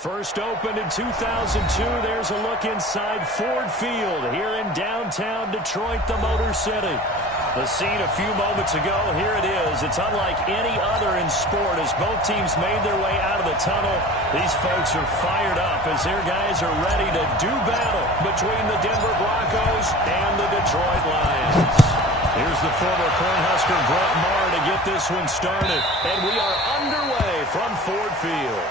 First opened in 2002, there's a look inside Ford Field here in downtown Detroit, the Motor City. The scene a few moments ago, here it is. It's unlike any other in sport as both teams made their way out of the tunnel. These folks are fired up as their guys are ready to do battle between the Denver Broncos and the Detroit Lions. Here's the former Cornhusker Brett Maher to get this one started. And we are underway from Ford Field.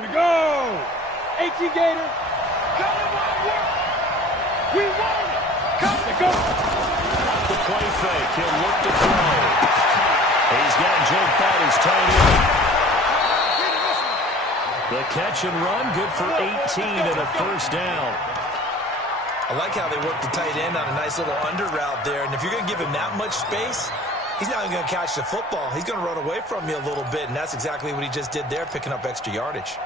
We go! 18 Gator. Come on, work. We won. Come to go. The play fake. He'll look to throw. He's got Jake Butler's tight end. The catch and run, good for 18 and a first down. I like how they work the tight end on a nice little under route there. And if you're going to give him that much space, he's not even going to catch the football. He's going to run away from you a little bit, and that's exactly what he just did there, picking up extra yardage.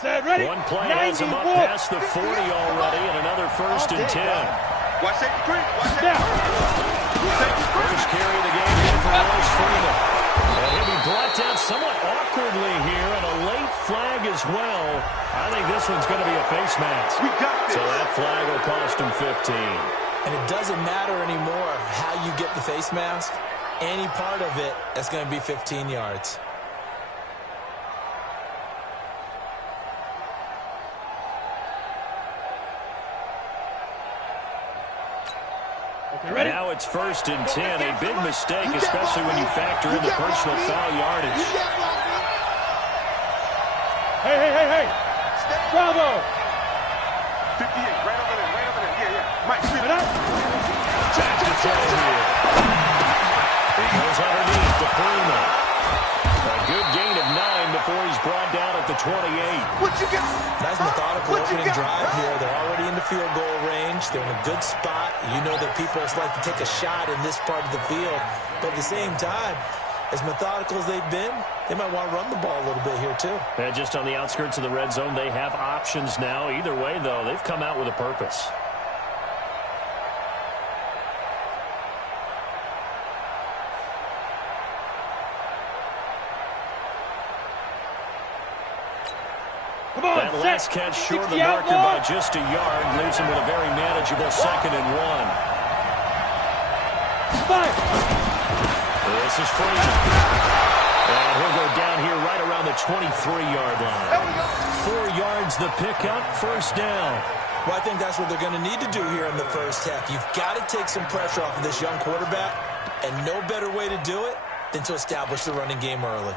Set, ready. One play has him up past the 40 already, and another first and 10. Watch safety quick. Watch safety. First carry of the game here for Royce Freeman. And he'll be brought down somewhat awkwardly here, and a late flag as well. I think this one's going to be a face mask. We got this. So that flag will cost him 15. And it doesn't matter anymore how you get the face mask. Any part of it, that's going to be 15 yards. Okay, ready? Now it's first and 10. A big mistake, especially when you factor in the personal foul yardage. Hey. Bravo. 58, right over there. Yeah. Mike, Back to throw here. He goes underneath to Freeman. A good gain of 9 before he's brought down at the 28. what you got? Nice methodical opening drive here. They're already in the field goal range. They're in a good spot. You know that people like to take a shot in this part of the field. But at the same time, as methodical as they've been, they might want to run the ball a little bit here too. And just on the outskirts of the red zone, they have options now. Either way, though, they've come out with a purpose. That last catch short of the marker by just a yard leaves him with a very manageable 2nd and 1. This is Freeman. And he'll go down here right around the 23-yard line. 4 yards the pickup, first down. Well, I think that's what they're going to need to do here in the first half. You've got to take some pressure off of this young quarterback, and no better way to do it than to establish the running game early.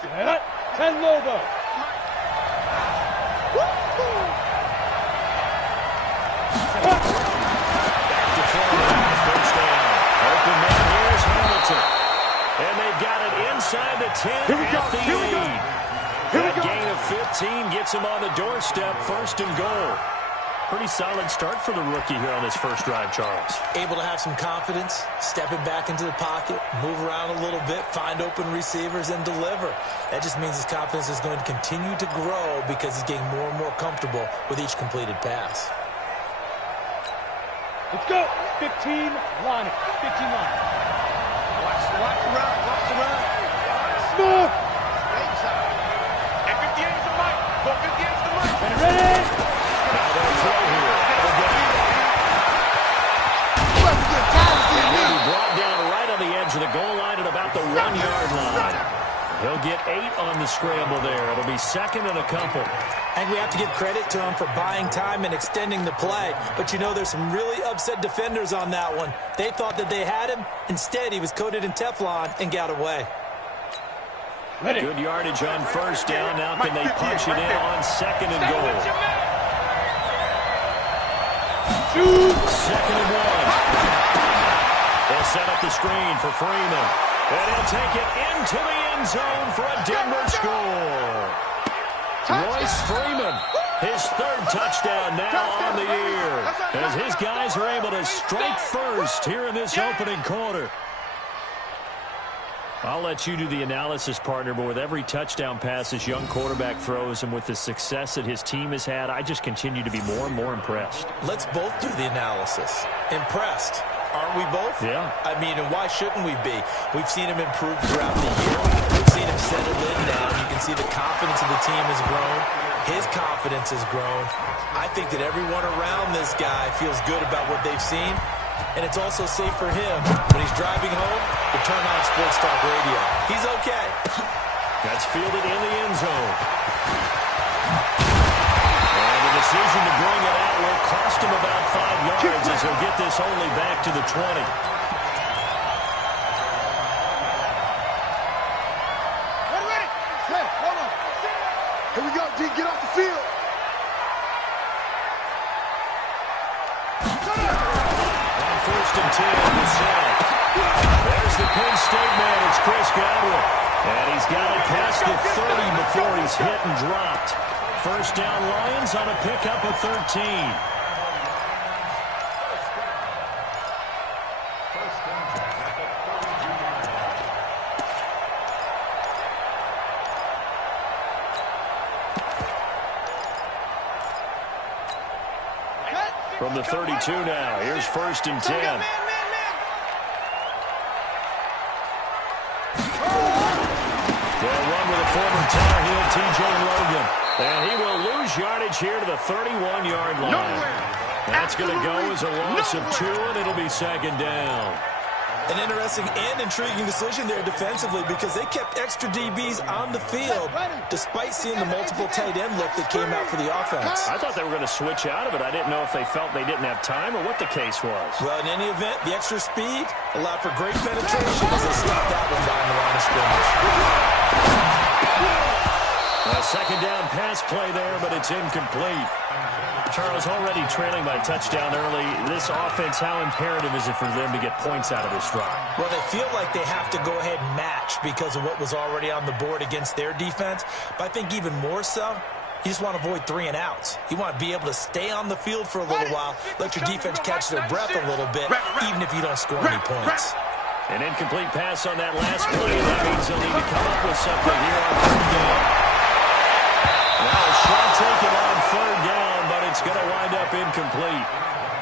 10 Lobo. Back to Florida, first down. Open man, here's Hamilton. And they've got it inside the 10 at the 8. That gain of 15 gets him on the doorstep, first and goal. Pretty solid start for the rookie here on his first drive, Charles. Able to have some confidence, stepping back into the pocket, move around a little bit, find open receivers, and deliver. That just means his confidence is going to continue to grow because he's getting more and more comfortable with each completed pass. Let's go. 15 line. 15 line. Watch around. Smooth. And 58 is the mic. Go 58 is the mic. Ready? Now they'll throw here. And he'll be brought down right He'll get 8 on the scramble there. It'll be second and a couple. And we have to give credit to him for buying time and extending the play. But, you know, there's some really upset defenders on that one. They thought that they had him. Instead, he was coated in Teflon and got away. Ready. Good yardage on first down. Now can they punch it in on second and goal? Second and 1. They'll set up the screen for Freeman. And he'll take it into the end zone for a Denver score. Royce Freeman, his third touchdown now on the year, as his guys are able to strike first here in this opening quarter. I'll let you do the analysis, partner, but with every touchdown pass this young quarterback throws and with the success that his team has had, I just continue to be more and more impressed. Let's both do the analysis. Impressed. Aren't we both? Yeah. I mean, and why shouldn't we be? We've seen him improve throughout the year. We've seen him settle in now. You can see the confidence of the team has grown. His confidence has grown. I think that everyone around this guy feels good about what they've seen. And it's also safe for him when he's driving home to turn on Sports Talk Radio. He's okay. That's fielded in the end zone. And the decision to bring it out will cost him about 5 yards as he'll get this only back to the 20. Ready. Hey, hold on. Here we go, D. Get off the field. First and 10 to set. There's the Penn State man. It's Chris Godwin. And he's got it past the 30 before he's hit and dropped. First down Lions on a pickup of 13. From the 32 now, here's first and 10. They'll run with a former Tar Heel, T.J. Logan. And he will lose yardage here to the 31-yard line. That's going to go as a loss of 2, and it'll be second down. An interesting and intriguing decision there defensively because they kept extra DBs on the field despite seeing the multiple tight end look that came out for the offense. I thought they were going to switch out of it. I didn't know if they felt they didn't have time or what the case was. Well, in any event, the extra speed allowed for great penetration as they stopped that one behind the line of scrimmage. A second down pass play there, but it's incomplete. Charles, already trailing by a touchdown early. This offense, how imperative is it for them to get points out of this drive? Well, they feel like they have to go ahead and match because of what was already on the board against their defense. But I think even more so, you just want to avoid 3 and outs. You want to be able to stay on the field for a little while, let your defense catch their breath a little bit, even if you don't score any points. An incomplete pass on that last play. That means they'll need to come up with something here on third down. Now a shot taken on third down, but it's going to wind up incomplete.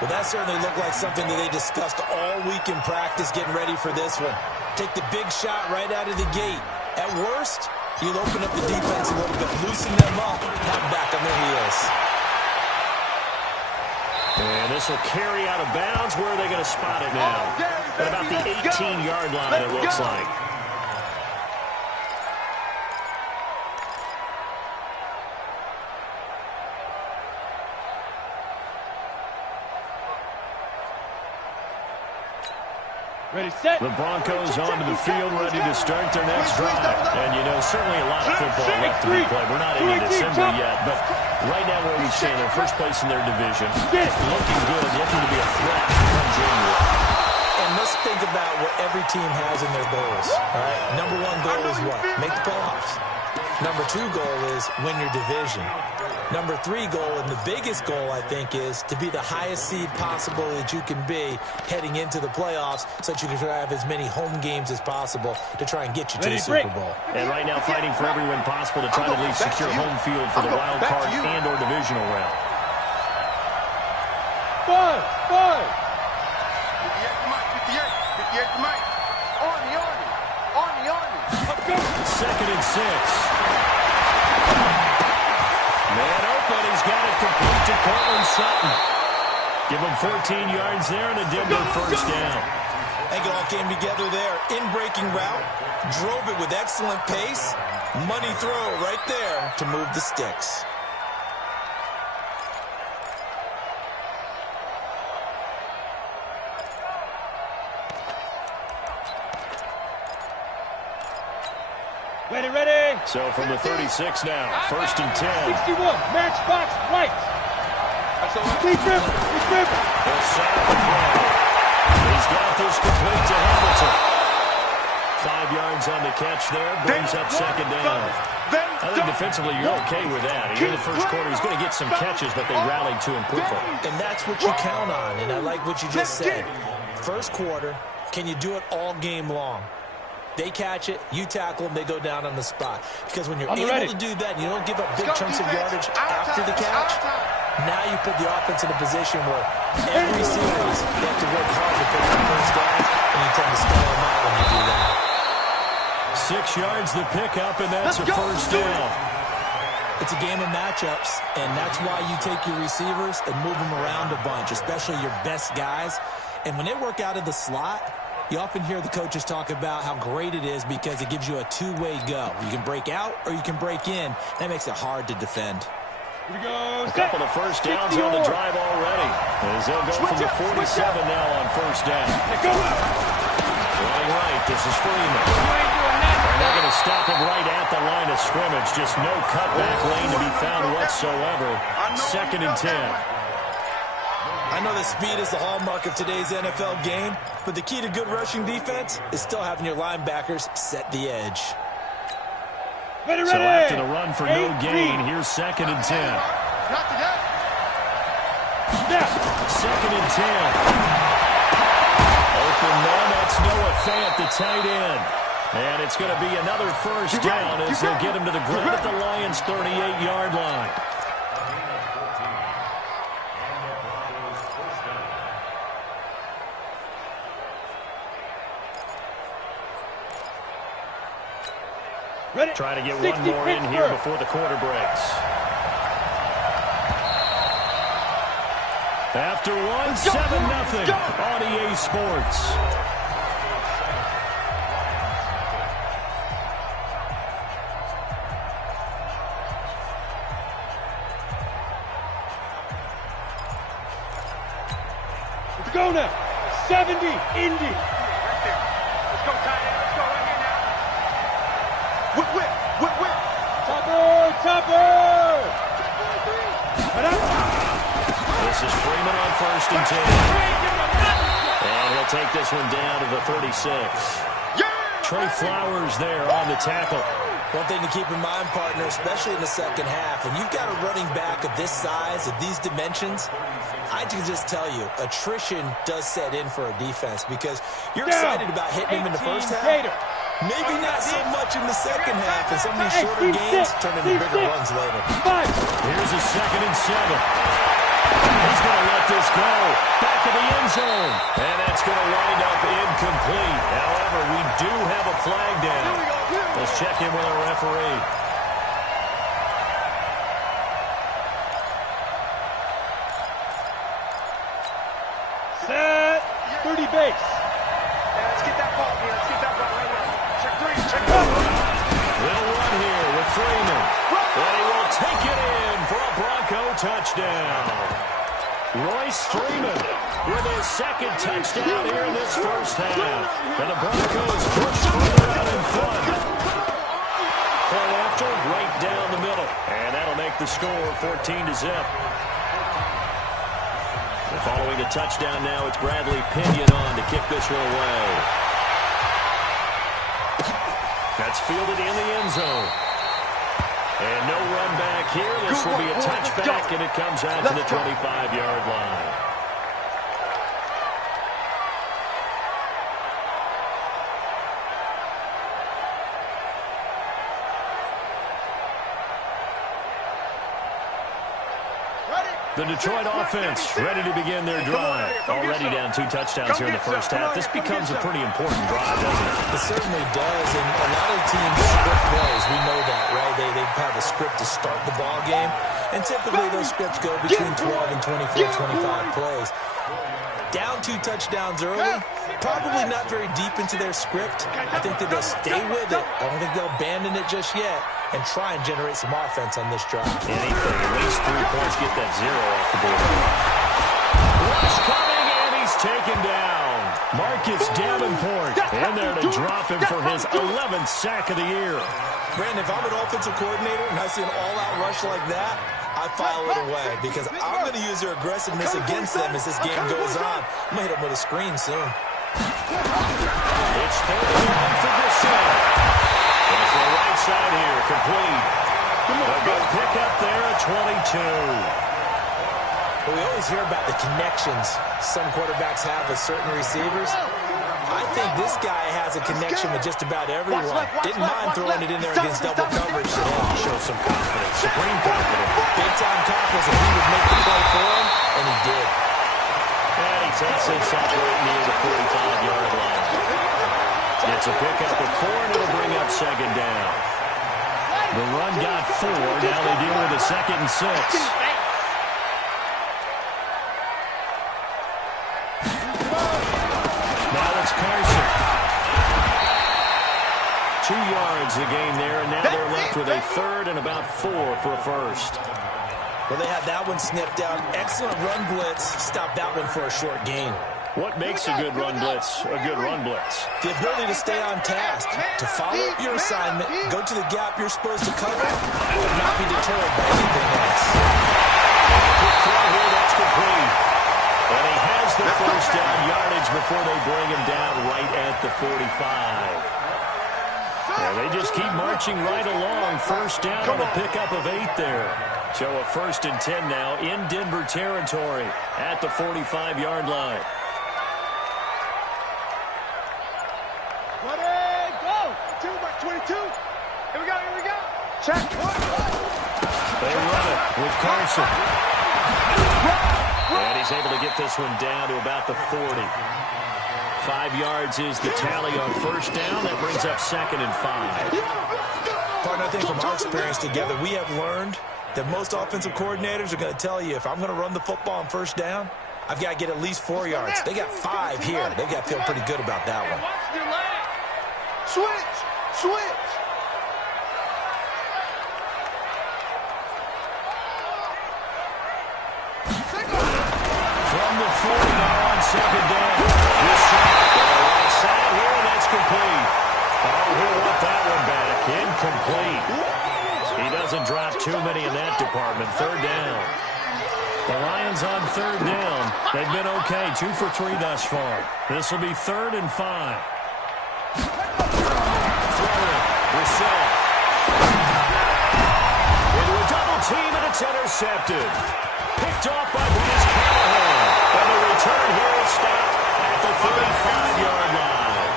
Well, that certainly looked like something that they discussed all week in practice getting ready for this one. Take the big shot right out of the gate. At worst, you'll open up the defense a little bit, loosen them up, have them back on their heels. And this will carry out of bounds. Where are they going to spot it now? At about the 18-yard line, it looks like. Ready, set. The Broncos onto the field, ready to start their next drive. And, you know, certainly a lot of football left to be played. We're not into December yet, but right now where we stand, they're first place in their division. Looking good, looking to be a threat come January. And let's think about what every team has in their goals. All right, number 1 goal is what? Make the playoffs. Number 2 goal is win your division. Number 3 goal, and the biggest goal, I think, is to be the highest seed possible that you can be heading into the playoffs so that you can try to have as many home games as possible to try and get you to the Super Bowl. And right now fighting for every win possible to try to at least secure home field for the wild card and or divisional round. 5. 58 to Mike. Arnie. Second and 6. Man open, he's got it complete to Cortland Sutton. Give him 14 yards there and a Denver first down. I think it all came together there. In-breaking route, drove it with excellent pace. Money throw right there to move the sticks. Ready, ready. So from the 36 now, 1st and 10. 61, matchbox right. Keep dribbling, keep dribbling. He'll set up the play. He's got this complete to Hamilton. 5 yards on the catch there, brings up 2nd down. I think defensively you're okay with that. Here in the first quarter, he's going to get some catches, but they rallied to him quickly. And that's what you count on, and I like what you just said. First quarter, can you do it all game long? They catch it, you tackle them, they go down on the spot. Because when you're able to do that and you don't give up big chunks of yardage after the catch, now you put the offense in a position where every series you have to work hard to put up first down, and you tend to stall them out when you do that. 6 yards the pickup, and that's a first down. It's a game of matchups, and that's why you take your receivers and move them around a bunch, especially your best guys. And when they work out of the slot, you often hear the coaches talk about how great it is because it gives you a two-way go. You can break out or you can break in. That makes it hard to defend. Here we go. A couple of first downs on the drive already. As they'll go from the 47 now on first down. Running right, this is Freeman. And they're going to stop him right at the line of scrimmage. Just no cutback lane to be found whatsoever. 2nd and 10. I know that speed is the hallmark of today's NFL game, but the key to good rushing defense is still having your linebackers set the edge. Ready, so ready. After the run for no gain, here's 2nd and 10. Yeah. 2nd and 10. Open man, that's Noah Fant, the tight end. And it's going to be another first down as they'll get him to the ground at the Lions' 38-yard line. Ready. Trying to get one more in here before the quarter breaks. After one, 7-0 on EA Sports. Let's go now. 70, Indy. Let's go, tight end. Let's go right here now. Whip. Topper. This is Freeman on 1st and 10. And he'll take this one down to the 36. Trey Flowers there on the tackle. One thing to keep in mind, partner, especially in the second half, when you've got a running back of this size, of these dimensions, I can just tell you, attrition does set in for a defense because you're excited about hitting him in the first half. Maybe not so much in the second half, and some of these shorter games turn into bigger runs later. Here's a 2nd and 7. He's going to let this go. Back of the end zone. And that's going to wind up incomplete. However, we do have a flag down. Let's check in with our referee. Set. 30 base. Let's get that ball here. Let's get that ball right now. Check 3. Check 4. They'll run here with Freeman. And he will take it in for a Bronco touchdown. Royce Freeman with his 2nd touchdown here in this first half. And the Broncos push further out in front. Point after, right down the middle. And that'll make the score 14-0. Following a touchdown now, it's Bradley Pinion on to kick this one away. That's fielded in the end zone. And no run back here. This will be a touchback, and it comes out to the 25-yard line. The Detroit offense ready to begin their drive. Already down 2 touchdowns here in the first half. This becomes a pretty important drive, doesn't it? It certainly does, and a lot of teams script plays. We know that, right? They have a script to start the ball game, and typically those scripts go between 12 and 24, 25 plays. Down 2 touchdowns early. Probably not very deep into their script. I think that they'll stay with it. I don't think they'll abandon it just yet and try and generate some offense on this drive. Anything, at least 3 points, get that 0 off the board. Rush coming, and he's taken down. Marcus Davenport in there to drop him for his 11th sack of the year. Brandon, if I'm an offensive coordinator and I see an all-out rush like that, I file it away because I'm going to use their aggressiveness against them as this game goes on. I'm going to hit them with a screen soon. It's 3rd and long for Brissett. There's the right side here, complete. A good pick up there at 22. Well, we always hear about the connections some quarterbacks have with certain receivers. I think this guy has a connection with just about everyone. Didn't mind throwing it in there against double coverage today. Show some confidence, supreme confidence. Big-time confidence that he would make the play for him, and he did. And he takes this up right near the 45-yard line. It's a pickup of 4, and it'll bring up 2nd down. The run got 4. Now they deal with a 2nd and 6. Carson. 2 yards the game there, and now they're left with a 3rd and about 4 for a first. Well, they had that one sniffed out. Excellent run blitz. Stopped that one for a short gain. What makes a good run blitz a good run blitz? The ability to stay on task, to follow up your assignment, go to the gap you're supposed to cover, but not be deterred by anything else. Quick throw here, that's complete. And he has the first down yardage before they bring him down right at the 45. And they just keep marching right along. First down on a pickup of 8 there. So a 1st and 10 now in Denver territory at the 45-yard line. Ready, go! 22. Here we go. Check. They run it with Carson. And he's able to get this one down to about the 40. 5 yards is the tally on first down. That brings up 2nd and 5. Partner, I think from our experience together, we have learned that most offensive coordinators are going to tell you, if I'm going to run the football on first down, I've got to get at least 4 yards. They got 5 here. They've got to feel pretty good about that one. Switch. From the 40 now on 2nd down. This shot on the right side here, and that's complete. Oh, he'll want that one back. Incomplete. He doesn't drop too many in that department. 3rd down. The Lions on 3rd down. They've been okay. 2 for 3 thus far. This will be 3rd and 5. Throwing. Brissett. Into a double team, and it's intercepted. Picked off by Bruce Callahan. And the return here is stopped at the 35-yard line.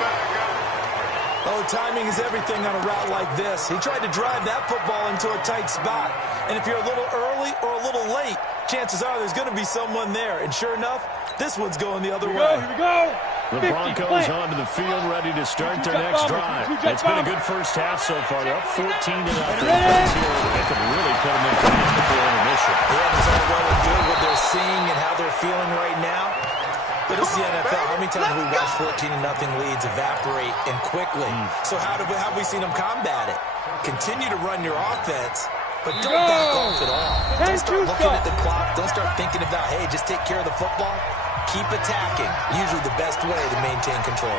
Oh, timing is everything on a route like this. He tried to drive that football into a tight spot. And if you're a little early or a little late, chances are there's going to be someone there. And sure enough, this one's going the other way. Here we go. The Broncos onto the field, ready to start their next drive. It's been a good first half so far. They're up 14-0. They could really put them in command before intermission. Yeah, it's all well and good what they're seeing and how they're feeling right now. But it's the NFL. How many times have we watched 14-0 leads evaporate and quickly? So how have we seen them combat it? Continue to run your offense, but don't back off at all. Don't start looking at the clock. Don't start thinking about, hey, just take care of the football. Keep attacking. Usually the best way to maintain control.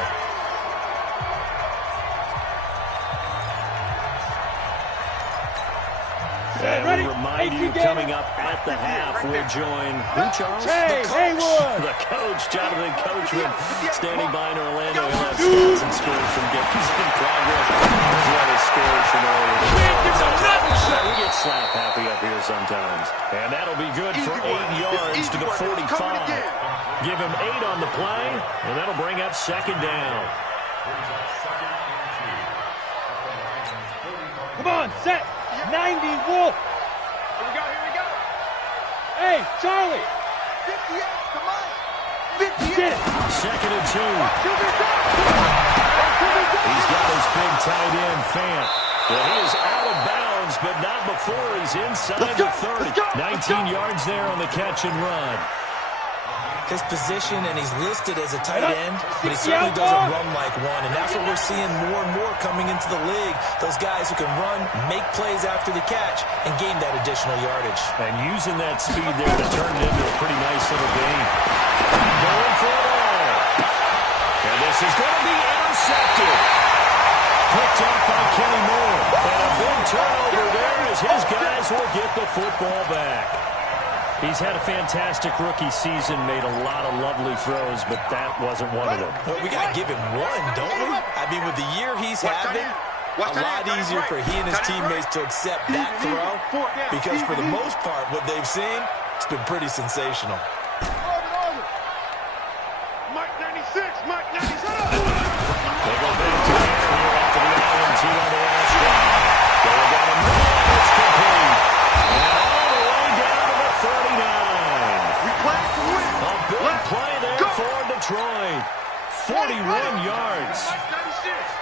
And we remind you, coming up at the half, we'll join who, Charles? The coach. The coach, Jonathan Coachman, standing by in Orlando. He'll have stats and scores from games in progress, as well as scores from earlier. We get slap happy up here sometimes. And that'll be good for 8 yards to the 45. Give him 8 on the play, and that'll bring up 2nd down. Come on, set. 90, Wolf. Here we go. Hey, Charlie. 58, come on. 58. 2nd and 2. He's got his big tight end, Fant. Well, he is out of bounds, but not before he's inside the 30. 19 yards there on the catch and run. his position, and he's listed as a tight end, but he certainly doesn't run like one. And that's what we're seeing more and more coming into the league. Those guys who can run, make plays after the catch, and gain that additional yardage. And using that speed there to turn it into a pretty nice little game. Going for it all. And this is going to be intercepted. Picked up by Kenny Moore. And a big turnover there as his guys will get the football back. He's had a fantastic rookie season, made a lot of lovely throws, but that wasn't one of them. Well, we got to give him one, don't we? I mean, with the year he's having, a lot easier for he and his teammates to accept that throw, because for the most part, what they've seen, it's been pretty sensational. Mike 96, Mike 96. They go back to the air here after the INT on the last drive. Going down the middle, it's complete. And all the way down to the 39. We play to win. A big play there for Detroit. 41 yards.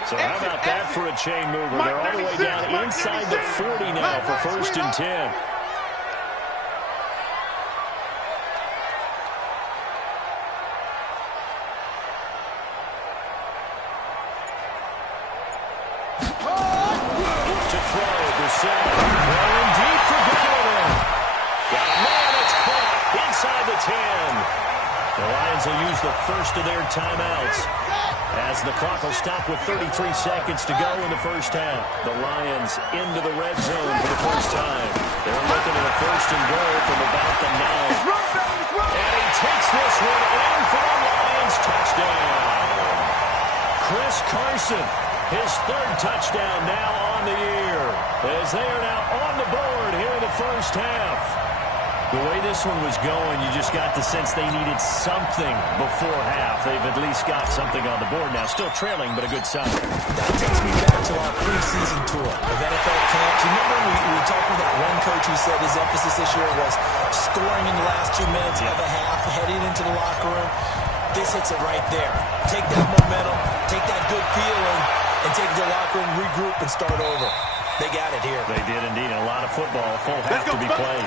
So how about that for a chain mover? They're all the way down inside the 40 now for 1st and 10. Throwing deep for Gallagher. Got a man, it's caught inside the 10. The Lions will use the first of their timeouts as the clock will stop with 33 seconds to go in the first half. The Lions into the red zone for the first time. They're looking at a 1st and goal from about the 9. And he takes this one in for the Lions touchdown. Chris Carson, his 3rd touchdown now on the year, as they are now on the board here in the first half. The way this one was going, you just got the sense they needed something before half. They've at least got something on the board now. Still trailing, but a good sign. That takes me back to our preseason tour of NFL camps. Remember we were talking about one coach who said his emphasis this year was scoring in the last 2 minutes of a half, heading into the locker room. This hits it right there. Take that momentum, take that good feeling, and take it to the locker room, regroup, and start over. They got it here. They did indeed. A lot of football, a full half to be played.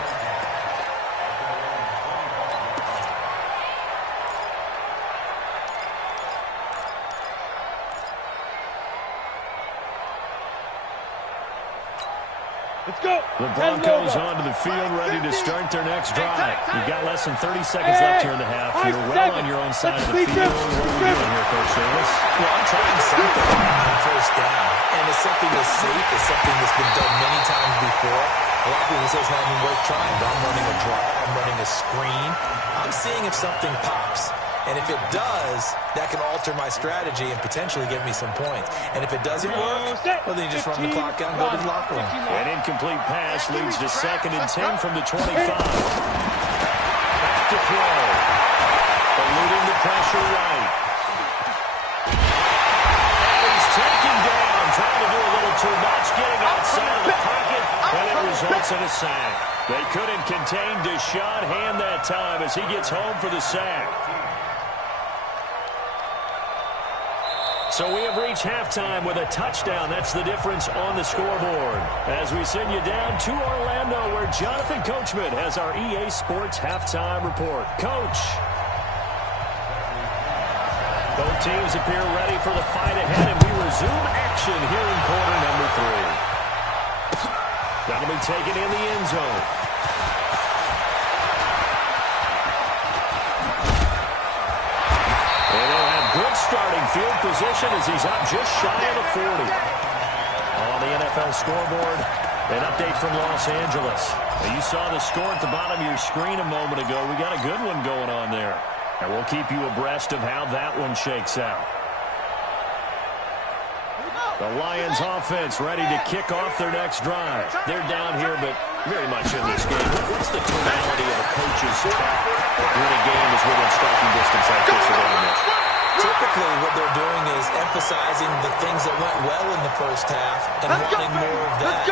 Let's go. The Broncos onto the field, ready to start their next drive. You've got less than 30 seconds left here in the half. You're well on your own side of the field. What are we doing here, Coach Davis? Well, I'm trying something on 1st down, and it's something that's safe. It's something that's been done many times before. A lot of people say it's not even worth trying, but I'm running a draw. I'm running a screen. I'm seeing if something pops. And if it does, that can alter my strategy and potentially get me some points. And if it doesn't work, well, then you just run the clock out and go to the locker room. An incomplete pass leads to 2nd and 10 from the 25. Back to throw. Eluding the pressure right. And he's taken down, trying to do a little too much, getting outside of the pocket, and it results in a sack. They couldn't contain Deshaun Hand that time as he gets home for the sack. So we have reached halftime with a touchdown. That's the difference on the scoreboard. As we send you down to Orlando, where Jonathan Coachman has our EA Sports Halftime Report. Coach. Both teams appear ready for the fight ahead, and we resume action here in quarter number 3. That'll be taken in the end zone. Good starting field position as he's up just shy of the 40. On the NFL scoreboard, an update from Los Angeles. Now, you saw the score at the bottom of your screen a moment ago. We got a good one going on there. And we'll keep you abreast of how that one shakes out. The Lions offense ready to kick off their next drive. They're down here, but very much in this game. What's the tonality of a coach's talk when a game is within striking distance like this of the Typically, what they're doing is emphasizing the things that went well in the first half and wanting more of that.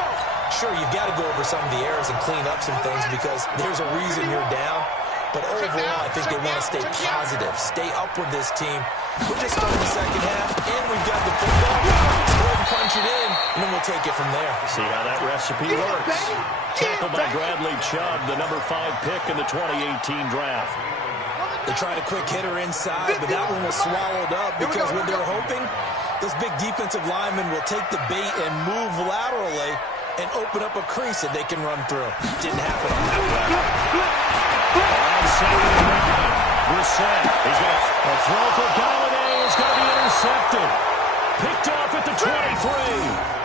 Sure, you've got to go over some of the errors and clean up some things because there's a reason you're down. But overall, I think they want to stay positive, stay up with this team. We're just starting the second half, and we've got the football. Let's go ahead and punch it in, and then we'll take it from there. See how that recipe works. Tackled by Bradley Chubb, the number 5 pick in the 2018 draft. They tried a quick hitter inside, but that one was swallowed up because when they're hoping, those big defensive linemen will take the bait and move laterally and open up a crease that they can run through. Didn't happen on that play. On second and 9, Brissett. He's going to throw for Galladay. It's going to be intercepted. Picked off at the 23.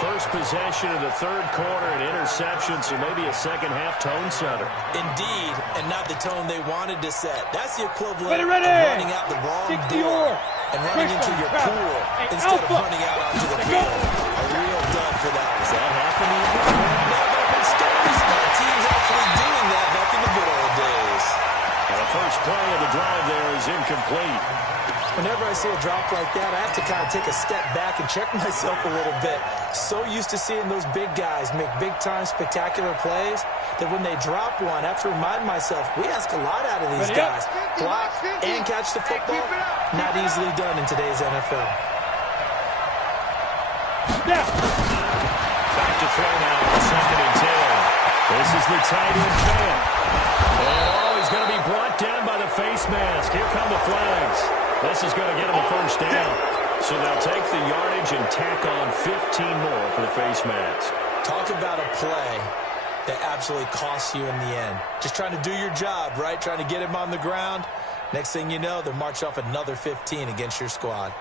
First possession of the third quarter, an interception, so maybe a second-half tone setter. Indeed, and not the tone they wanted to set. That's the equivalent Ready. of running out the wrong door and running into your pool instead of running out onto the field. A real dub for that. Does that happen? No, there have been stories about teams actually doing that back in the good old days. And the first play of the drive there is incomplete. Whenever I see a drop like that, I have to kind of take a step back and check myself a little bit. So used to seeing those big guys make big-time spectacular plays that when they drop one, I have to remind myself, we ask a lot out of these guys. Block and catch the football, not easily done in today's NFL. Yeah. Back to throw now on second and 10. This is the tight end fan. And he's going to be brought down by the face mask. Here come the flags. This is going to get him a first down. So they'll take the yardage and tack on 15 more for the face mask. Talk about a play that absolutely costs you in the end. Just trying to do your job, right? Trying to get him on the ground. Next thing you know, they're marching off another 15 against your squad.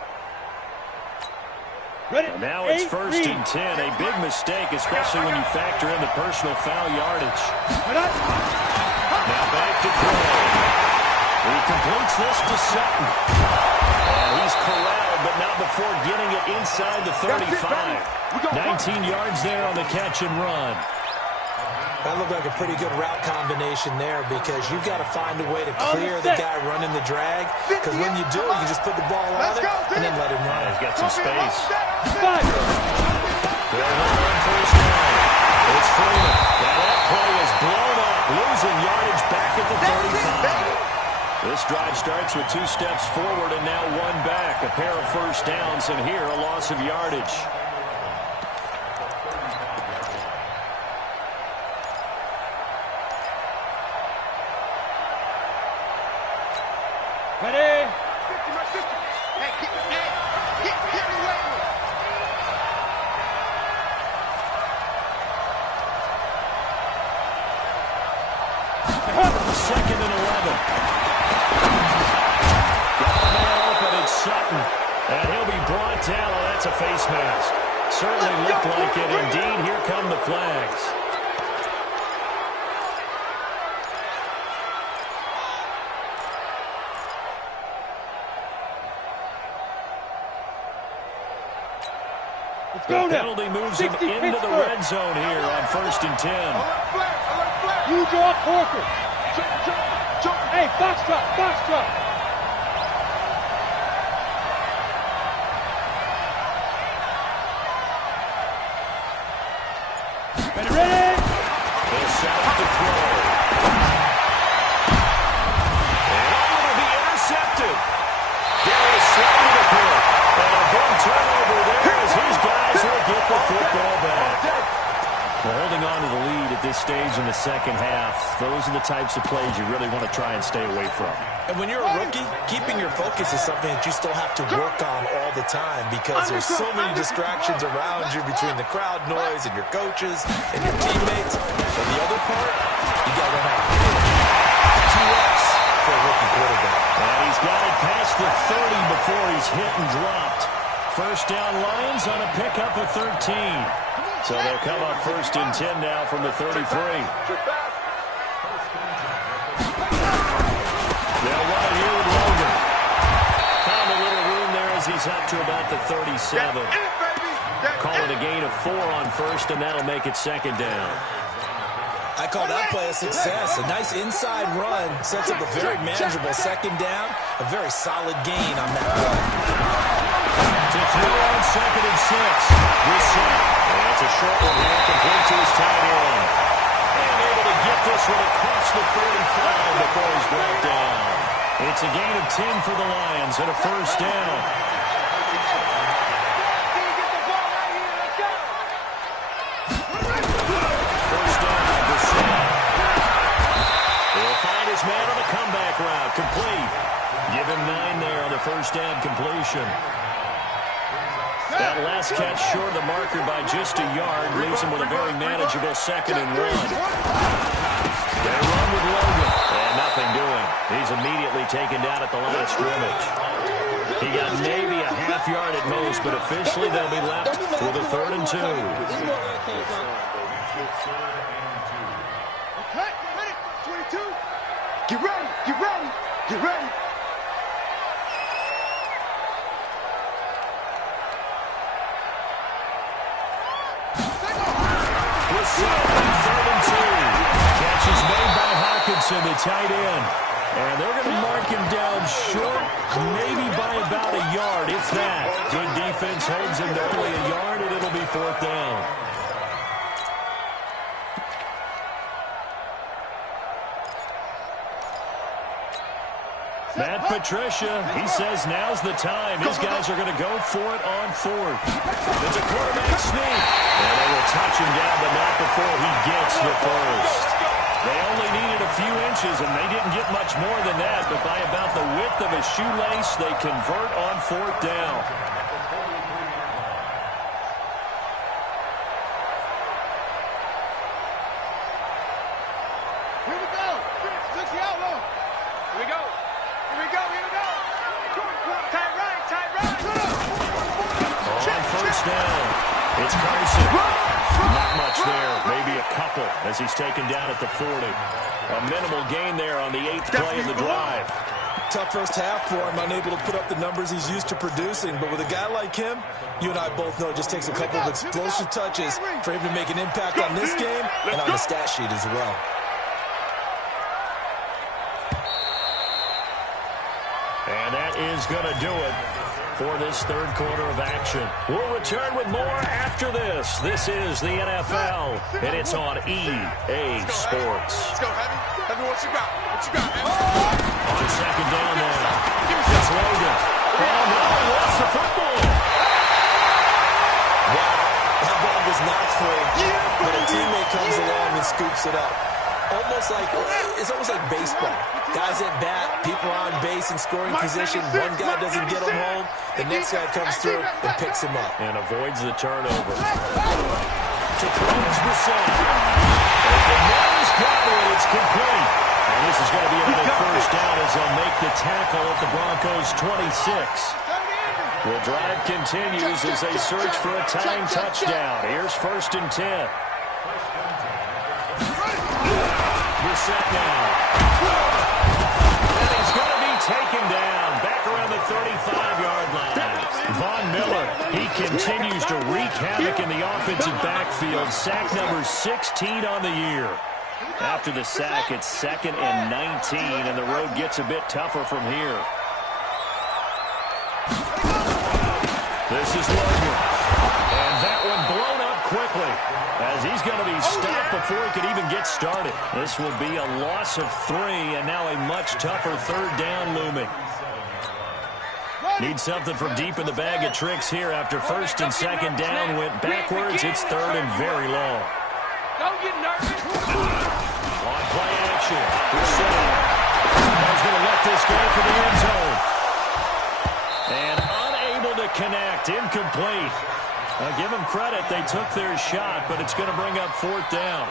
And now it's first and 10. A big mistake, especially when you factor in the personal foul yardage. Now back to Gray. He completes this to Sutton. And he's corralled, but not before getting it inside the 35. 19 yards there on the catch and run. That looked like a pretty good route combination there because you've got to find a way to clear the guy running the drag. Because when you do, you just put the ball on it and then let him run. He's got some space. They're on first down. It's Freeman. Now that play is blown up, losing yardage back at the 35. This drive starts with 2 steps forward and now 1 back. A pair of first downs, and here a loss of yardage. Ready. Second and 11. Got a man open, it's Sutton. And he'll be brought down. Oh, that's a face mask. Certainly looked like it. Indeed, here come the flags. The penalty moves him into the red zone here on first and 10. You draw Corker. Hey, box drop. Ready? He'll set up the throw. And it'll be intercepted. There is slightly to pick. And a big turnover there as these guys will get the football back. Well, holding on to the lead at this stage in the second half, those are the types of plays you really want to try and stay away from. And when you're a rookie, keeping your focus is something that you still have to work on all the time because there's so many distractions around you between the crowd noise and your coaches and your teammates. But the other part, you got to learn how to do 2X for a rookie quarterback. And he's got it past the 30 before he's hit and dropped. First down Lions on a pickup of 13. So they'll come up first and 10 now from the 33. They'll run it here with Logan. Found a little room there as he's up to about the 37. Call it a gain of 4 on first, and that'll make it second down. I call that play a success. A nice inside run sets up a very manageable second down. A very solid gain on that play. To throw on second and 6. Brissett. That's a short one here, complete to his tight end. And able to get this one across the 35 before he's brought down. It's a gain of 10 for the Lions and a first down. First down, Brissett. He'll find his man on the comeback route. incompletion. That last catch short of the marker by just a yard leaves him with a very manageable 2nd and 1. They run with Logan, and nothing doing. He's immediately taken down at the line of scrimmage. He got maybe a half yard at most, but officially they'll be left with a 3rd and 2. Okay, ready? 22. Get ready, get ready, get ready. Catch is made by Hawkinson, the tight end. And they're going to mark him down short, maybe by about a yard, if that. Good defense holds him to only a yard, and it'll be 4th down. Matt Patricia, he says now's the time. His guys are going to go for it on 4th. It's a quarterback sneak. And they will touch him down, but not before he gets the 1st. They only needed a few inches, and they didn't get much more than that. But by about the width of a shoelace, they convert on 4th down. Here we go. Let's see how long. Here we go. Here we go. Here we go. Tight right, tight right. On 1st down, it's Carson. Not much there, maybe a couple as he's taken down at the 40. A minimal gain there on the 8th play of the drive. Tough first half for him, unable to put up the numbers he's used to producing. But with a guy like him, you and I both know it just takes a couple of explosive touches for him to make an impact on this game and on the stat sheet as well. And that is going to do it for this 3rd quarter of action. We'll return with more after this. This is the NFL, and it's on EA Sports. Let's go, Heavy. Heavy, what you got? What you got, Heavy? On 2nd down now, it's Logan. Oh, no, he lost the football. Wow, that ball was not free, but a teammate comes along and scoops it up. It's almost like baseball. Guys at bat, people on base in scoring position. One guy doesn't get him home. The next guy comes through and picks him up. And avoids the turnover. To Cruz Brissett. The nose got it. It's complete. And this is going to be another 1st down as they'll make the tackle at the Broncos 26. The drive continues as they search for a tying touchdown. Here's 1st and 10. Brissett now. And he's going to be taken down back around the 35-yard line. Von Miller, he continues to wreak havoc in the offensive backfield. Sack number 16 on the year. After the sack, it's 2nd and 19, and the road gets a bit tougher from here. This is Logan. And that one blown up quickly as he's going to be stopped before he could even get started. This will be a loss of 3, and now a much tougher 3rd down looming. Need something from deep in the bag of tricks here after 1st and 2nd down went backwards. It's 3rd and very long. Don't get nervous. On play action. He's going to let this go for the end zone. And unable to connect. Incomplete. Give them credit. They took their shot, but it's going to bring up 4th down.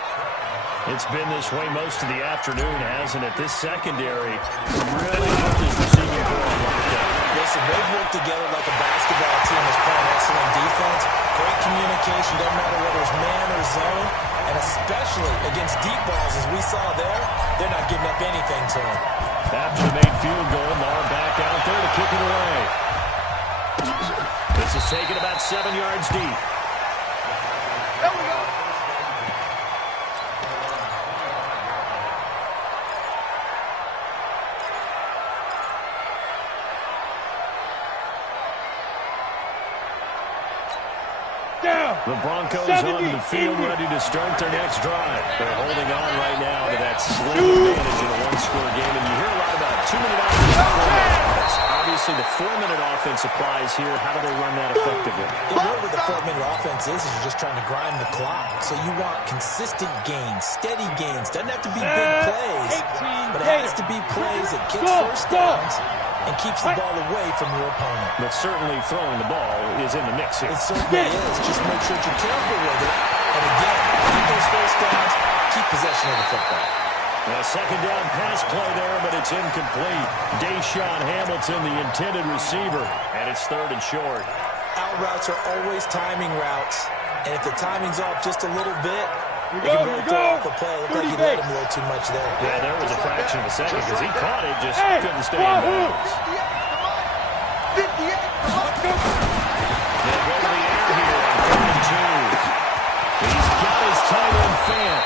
It's been this way most of the afternoon, hasn't it? This secondary really put this receiving core on lockdown. Listen, they've worked together like a basketball team that's playing excellent defense. Great communication, doesn't matter whether it's man or zone. And especially against deep balls, as we saw there, they're not giving up anything to them. After the made field goal, Maher back out there to kick it away. This is taken about 7 yards deep. There we go. The Broncos on the field ready to start their next drive. They're holding on right now to that slim advantage in a one-score game. And you hear a lot about 2-minute offense and 4-minute offense. Obviously, the 4-minute offense applies here. How do they run that effectively? What the 4-minute offense is you're just trying to grind the clock. So you want consistent gains, steady gains. Doesn't have to be big plays, but it has to be plays that kick first downs and keeps the ball away from your opponent. But certainly throwing the ball is in the mix here. It certainly is. Just make sure that you're careful with it. And again, keep those first downs, keep possession of the football. A second down pass play there, but it's incomplete. Deshaun Hamilton, the intended receiver, and it's 3rd and short. Out routes are always timing routes, and if the timing's off just a little bit, you can really throw off the play. It looked like he let him a little too much there. Yeah, there was a fraction of a second because he caught it, just couldn't stay in bounds. 58, They'll go to the air here on 3rd and 2. He's got his tight end fan.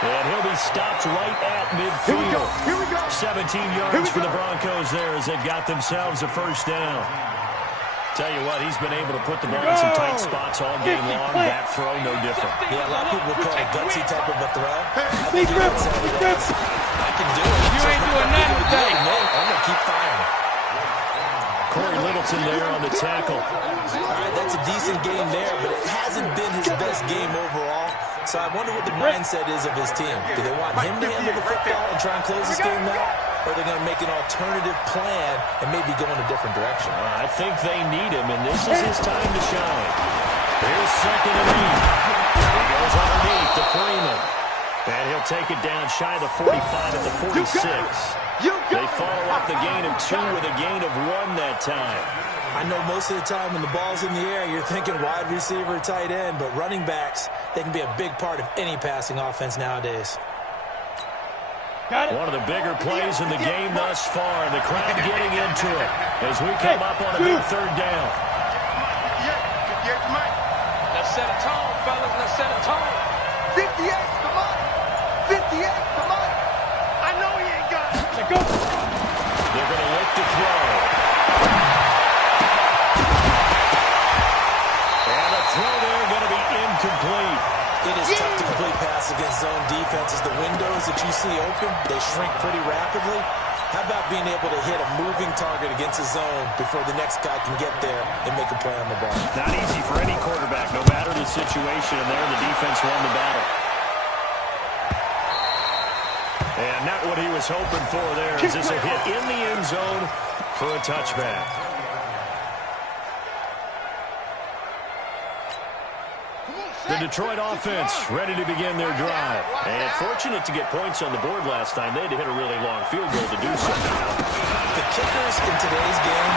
And he'll be stopped right at midfield. Here we go. 17 yards for the Broncos there as they've got themselves a first down. Tell you what, he's been able to put the ball in some tight spots all game long. That throw, no different. Yeah, a lot of people would call it a gutsy type of a throw. I Big think rip, he big rip. I can do it. You ain't doing nothing today. I'm going to keep firing. Corey Littleton there on the tackle. All right, that's a decent game there, but it hasn't been his best game overall. So I wonder what the mindset is of his team. Do they want him to handle the football and try and close this game out? Or are they going to make an alternative plan and maybe go in a different direction? I think they need him, and this is his time to shine. Here's 2nd and 8. He goes underneath to Freeman. And he'll take it down shy of the 45 at the 46. They follow up the gain of 2 with a gain of 1 that time. I know most of the time when the ball's in the air, you're thinking wide receiver, tight end, but running backs, they can be a big part of any passing offense nowadays. One of the bigger plays in the game thus far, and the crowd getting into it as we come up on a big 3rd down. Let's set a tone, fellas. Let's set a tone. 58, come on. 58, come on. I know he ain't got it. Let's go. They're going to look to throw. And a throw there going to be incomplete. It is tough to complete pass against zone defenses. The windows that you see open, they shrink pretty rapidly. How about being able to hit a moving target against a zone before the next guy can get there and make a play on the ball? Not easy for any quarterback, no matter the situation, and there the defense won the battle. And not what he was hoping for there. Is this a hit in the end zone for a touchback? The Detroit offense ready to begin their drive. And fortunate to get points on the board last time. They had to hit a really long field goal to do so. The kickers in today's game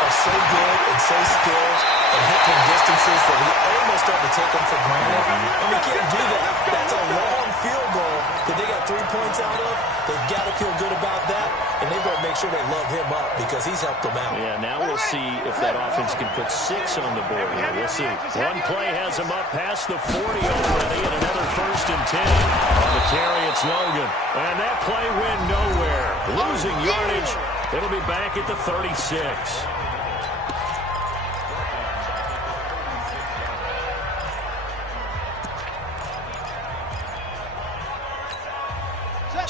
are so good and so skilled and hit from distances that we almost start to take them for granted. And we can't do that. That's a long field goal that they got 3 points out of. They've got to feel good about that, and they've got to make sure they love him up because he's helped them out. Yeah, now we'll see if that offense can put 6 on the board here. We'll see. One play has them up past the 40 already, and another 1st and 10. On the carry, it's Logan. And that play went nowhere. Losing yardage. It'll be back at the 36.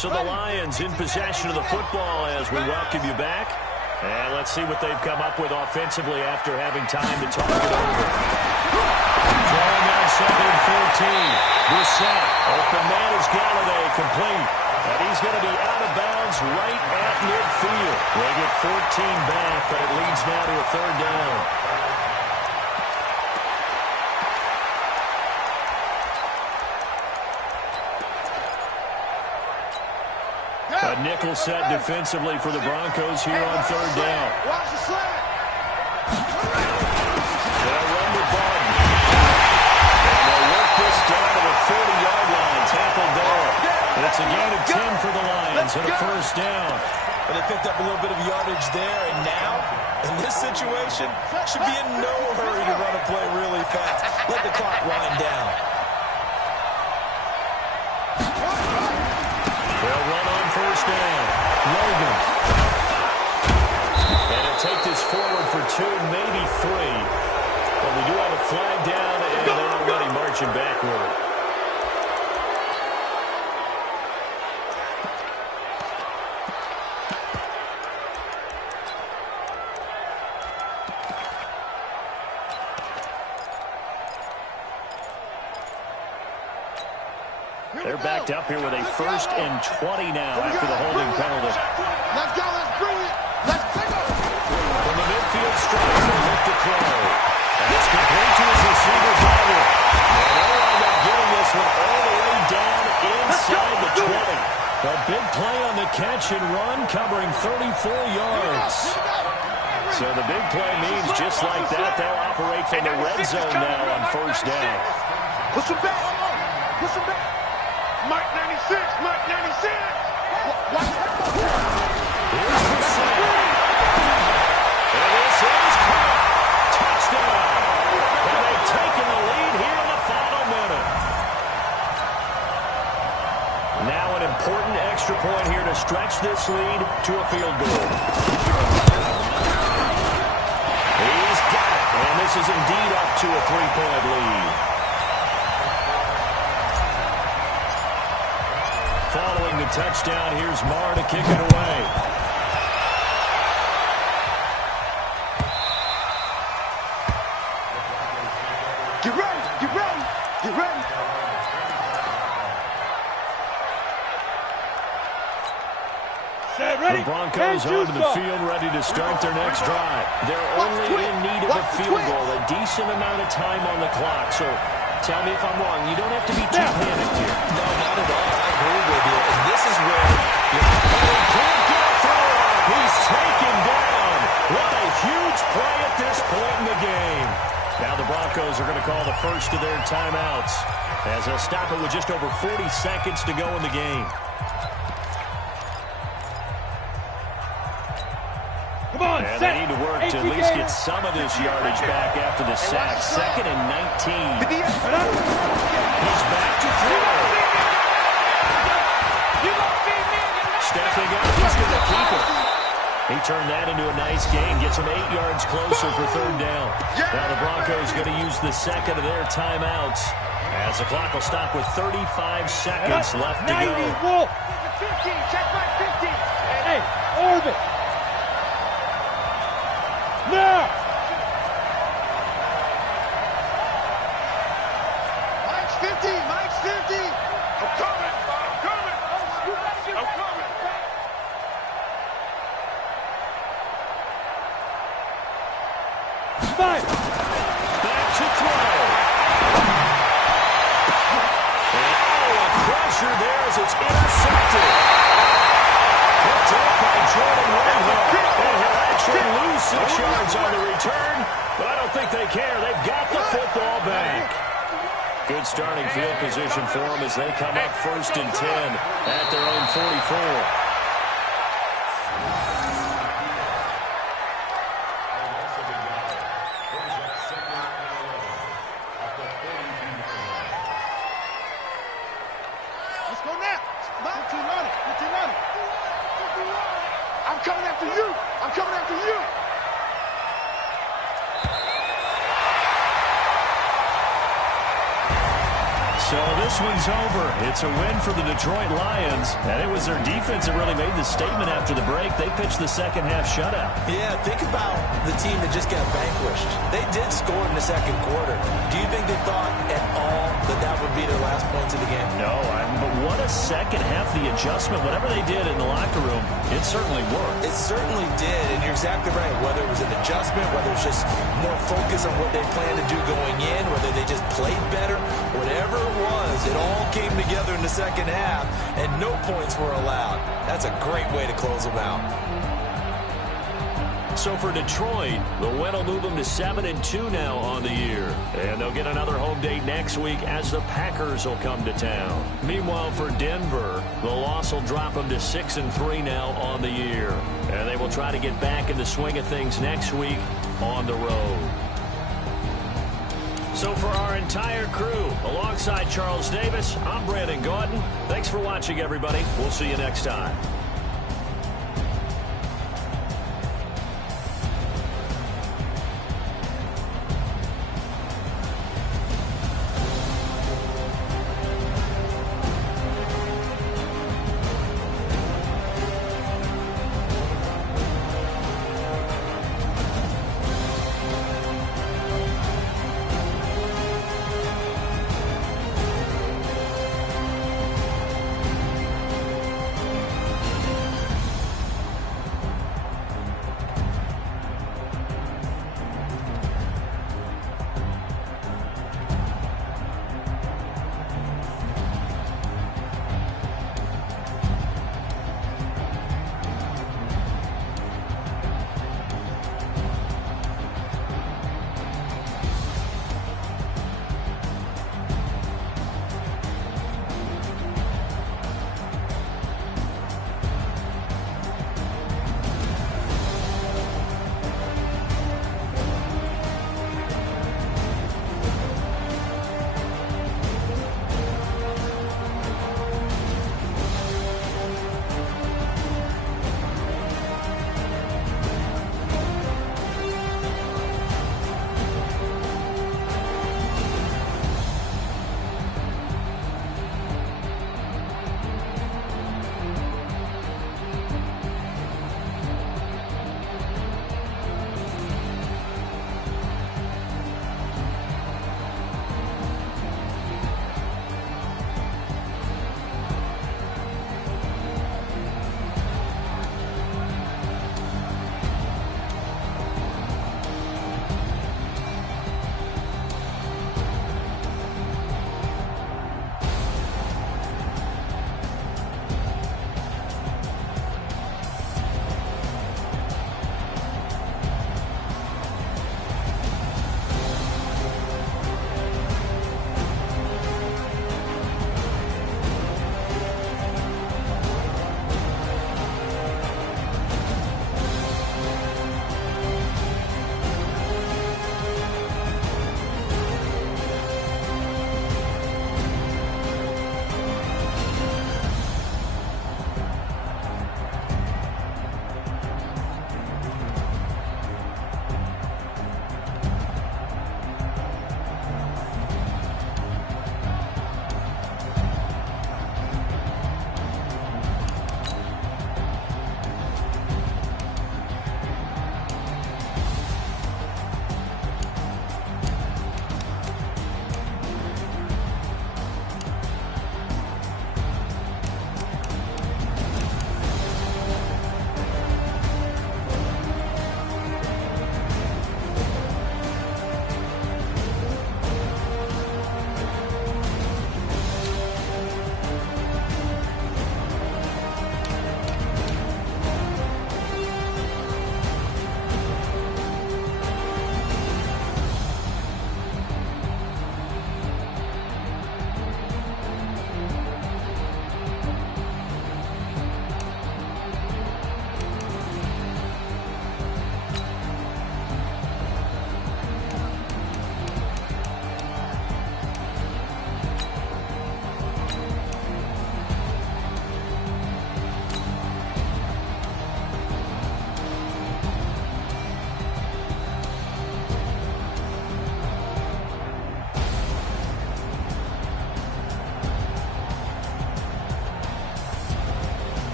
So the Lions in possession of the football as we welcome you back. And let's see what they've come up with offensively after having time to talk it over. Throwing on 2nd and 14. Brissett. Open man is Galladay, complete. And he's going to be out of bounds right at midfield. They get 14 back, but it leads now to a 3rd down. A nickel set defensively for the Broncos here on 3rd down. Watch the slide. They'll run with Barton. And they'll work this down to the 40-yard line. Tackled there. And it's a gain of 10 for the Lions and a 1st down. And they picked up a little bit of yardage there, and now, in this situation, should be in no hurry to run a play really fast. Let the clock wind down. They'll run on 1st down. Logan. And he'll take this forward for 2, maybe 3. But we do have a flag down, and they're already marching backward. They're backed up here with a 1st and 20 now after the holding penalty. Let's go. Let's bring it. Let's pick up. 34 yards. So the big play means just like that, they'll operate from the red zone now on first down. Push him back. Push him back. Mike 96. Mike 96. Here's the snap. And this is caught. Touchdown. And they've taken the lead here in the final minute. Now an important extra point here to stretch this lead to a field goal. He's got it. And this is indeed up to a 3-point lead. Following the touchdown, here's Marr to kick it away. Get ready. Get ready. Get ready. The Broncos onto the field, ready to start their next drive. They're only in need of a field goal, a decent amount of time on the clock. So tell me if I'm wrong. You don't have to be too panicked here. No, not at all. I agree with you. And this is where you can't get a throw off. He's taken down. What a huge play at this point in the game. Now the Broncos are going to call the first of their timeouts as they'll stop it with just over 40 seconds to go in the game. Come on, and they need to work to at least get some of this yardage back after the sack. 2nd and 19. He's back to throw. Stepping up, he's going to keep it. He turned that into a nice gain, gets him 8 yards closer for 3rd down. Now the Broncos going to use the second of their timeouts as the clock will stop with 35 seconds left to go. 15, check back 15. Hey, orbit. Now! Mike's 50, Mike's 50. I'm coming, I'm coming, I'm coming. Five. Back to throw. And a pressure there as it's intercepted. Picked up by Jordan Whitehead. And he'll actually lose 6 yards on the return, but I don't think they care. They've got the football back. Good starting field position for them as they come up 1st and 10 at their own 44. Let's go now. 15 I'm coming after you. I'm coming after you. So this one's over. It's a win for the Detroit Lions, and it was their defense that really made the statement after the break. They pitched the second half shutout. Yeah, think about the team that just got vanquished. They did score in the 2nd quarter. Do you think they thought at all that that would be their last points of the game? No, but what a second half. The adjustment, whatever they did in the locker room, it certainly worked. It certainly did, and you're exactly right. Whether it was an adjustment, whether it was just more focus on what they planned to do going in, whether they just played better, whatever it was, it all came together in the second half, and no points were allowed. That's a great way to close them out. So for Detroit, the win will move them to 7-2 now on the year. And they'll get another home date next week as the Packers will come to town. Meanwhile, for Denver, the loss will drop them to 6-3 now on the year. And they will try to get back in the swing of things next week on the road. So for our entire crew, alongside Charles Davis, I'm Brandon Gaudin. Thanks for watching, everybody. We'll see you next time.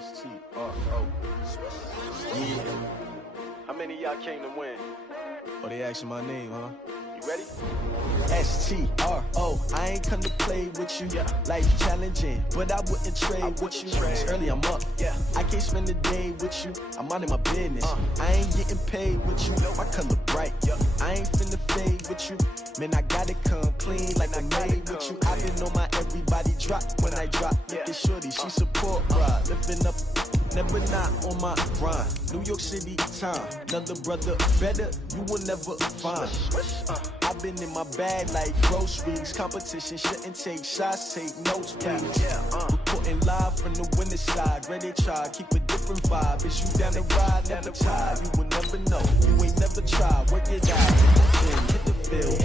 S-T-R-O. Yeah. How many of y'all came to win? Oh, they asking my name, huh? You ready? S-T-R-O. I ain't come to play with you. Life challenging, but I wouldn't trade with you. It's early, I'm up. I can't spend the day with you. I'm minding my business. I ain't getting paid with you. My color bright. I ain't finna fade with you. Man, I gotta come clean like I made with you. I been on my everybody drop when I drop. Look at shorty, she support ride. Lifting up, never not on my grind. New York City time. Another brother better, you will never find. I've been in my bag like groceries. Competition shouldn't take shots, take notes, please. Reporting live from the winner's side. Ready to try, keep a different vibe. Is you down the ride, never tired. You will never know, you ain't never tried. Work it out, hit the field,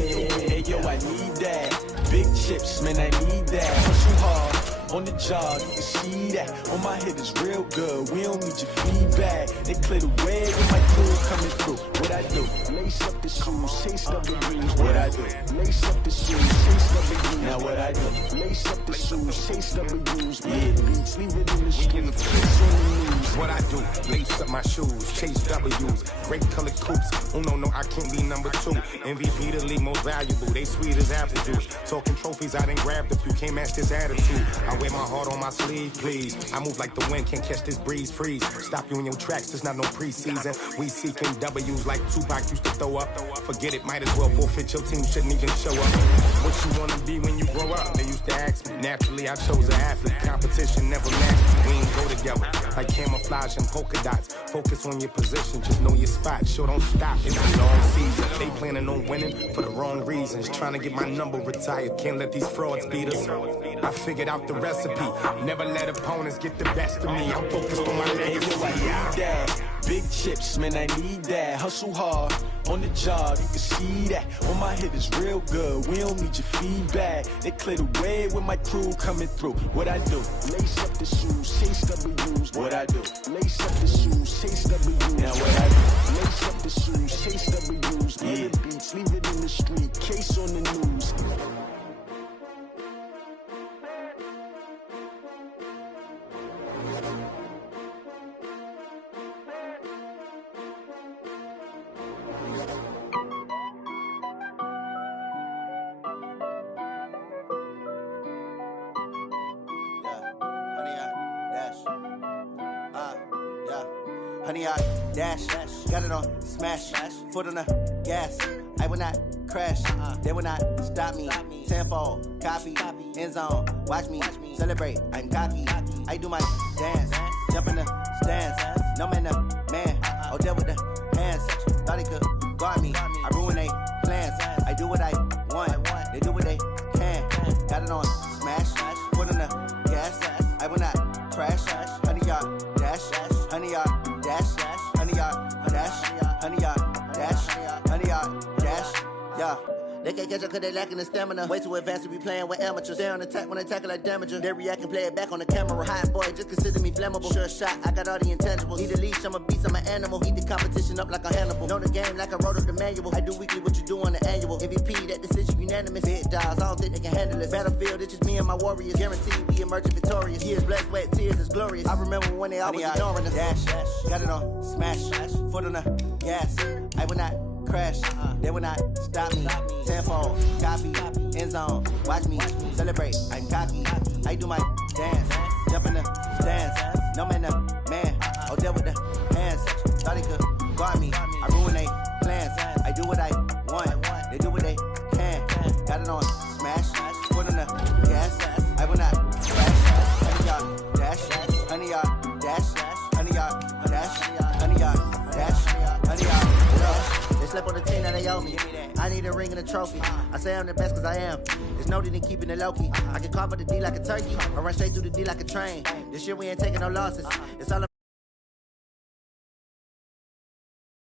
hey yo, I need that. Big chips, man, I need that. Hustle hard, on the job, you can see that. On my head is real good, we don't need your feedback. They clear the way with my crew coming through. What I do? Lace up the shoes, chase up the rings. What I do? Lace up the shoes, chase up the rings. Now what I do? Lace up the shoes, chase up the rings. Yeah, beats, leave it in the streets, kiss on the news. What I do? Lace up my shoes, chase W's, great colored coops. Oh no, I can't be number 2. MVP the league most valuable, they sweet as apple juice. Talking trophies, I done grabbed a few, can't match this attitude. I wear my heart on my sleeve, please. I move like the wind, can't catch this breeze, freeze. Stop you in your tracks, there's not no preseason. We seeking W's like Tupac used to throw up. Forget it, might as well forfeit, your team shouldn't even show up. What you wanna be when you grow up? They used to ask me. Naturally, I chose an athlete, competition never matched. We ain't go together, like camouflage and polka dots. Focus on your position, just know your spot. Sure, don't stop, it's a long season. They planning on winning for the wrong reasons. Trying to get my number retired, can't let these frauds beat us. I figured out the recipe, never let opponents get the best of me. I'm focused on my legacy. I need that. Big chips, man, I need that. Hustle hard, on the job, you can see that. On my head is real good, we don't need your feedback. They clear the way with my crew coming through. What I do? Lace up the shoes, chase W's. What I do? Lace up the shoes, chase W's. Now what I do? Lace up the shoes, chase W's. Yeah, beats, leave it in the street, case on the news. Honey, I dash, got it on smash, foot on the gas. I will not crash, they will not stop me. Tenfold, copy, end zone, watch me celebrate. I'm cocky, I do my dance, jump in the stands. No man, man, oh there with the hands. Thought he could guard me, I ruin they plans. I do what I want, they do what they can. Got it on smash, foot on the gas. I will not crash, honey, y'all dash, honey, y'all dash, honey, y'all dash, honey, y'all dash, honey, y'all dash, yeah. They can't catch up cause they lacking the stamina. Way too advanced to be playing with amateurs. Stay on attack when they tackle like damager. They react and play it back on the camera. Hot boy, just consider me flammable. Sure shot, I got all the intangibles. Need a leash, I'm a beast, I'm an animal. Eat the competition up like a Hannibal. Know the game like I wrote up the manual. I do weekly what you do on the annual. MVP, that decision unanimous. Big dogs, I don't think they can handle it. Battlefield, it's just me and my warriors. Guaranteed we emerging victorious. Years, blood, sweat, tears, is glorious. I remember when they always ignoring us. Dash, got it on smash, foot on the gas. I will not crash, they will not stop me. Tenfold, copy, end zone, watch me celebrate. I'm cocky, I do my dance, jump in the stands. No man, man, oh there with the hands. Thought he could guard me, I ruin they plans. I do what I want, they do what they can. Got it on smash, foot on the gas. I will not crash, honey y'all dash, honey y'all dash, honey y'all dash, honey y'all dash, honey y'all dash. They slept on the team that they owe me. I need a ring and a trophy. I say I'm the best cause I am. There's no need in keeping it low-key. I can carve up the D like a turkey or run straight through the D like a train. This year we ain't taking no losses. It's all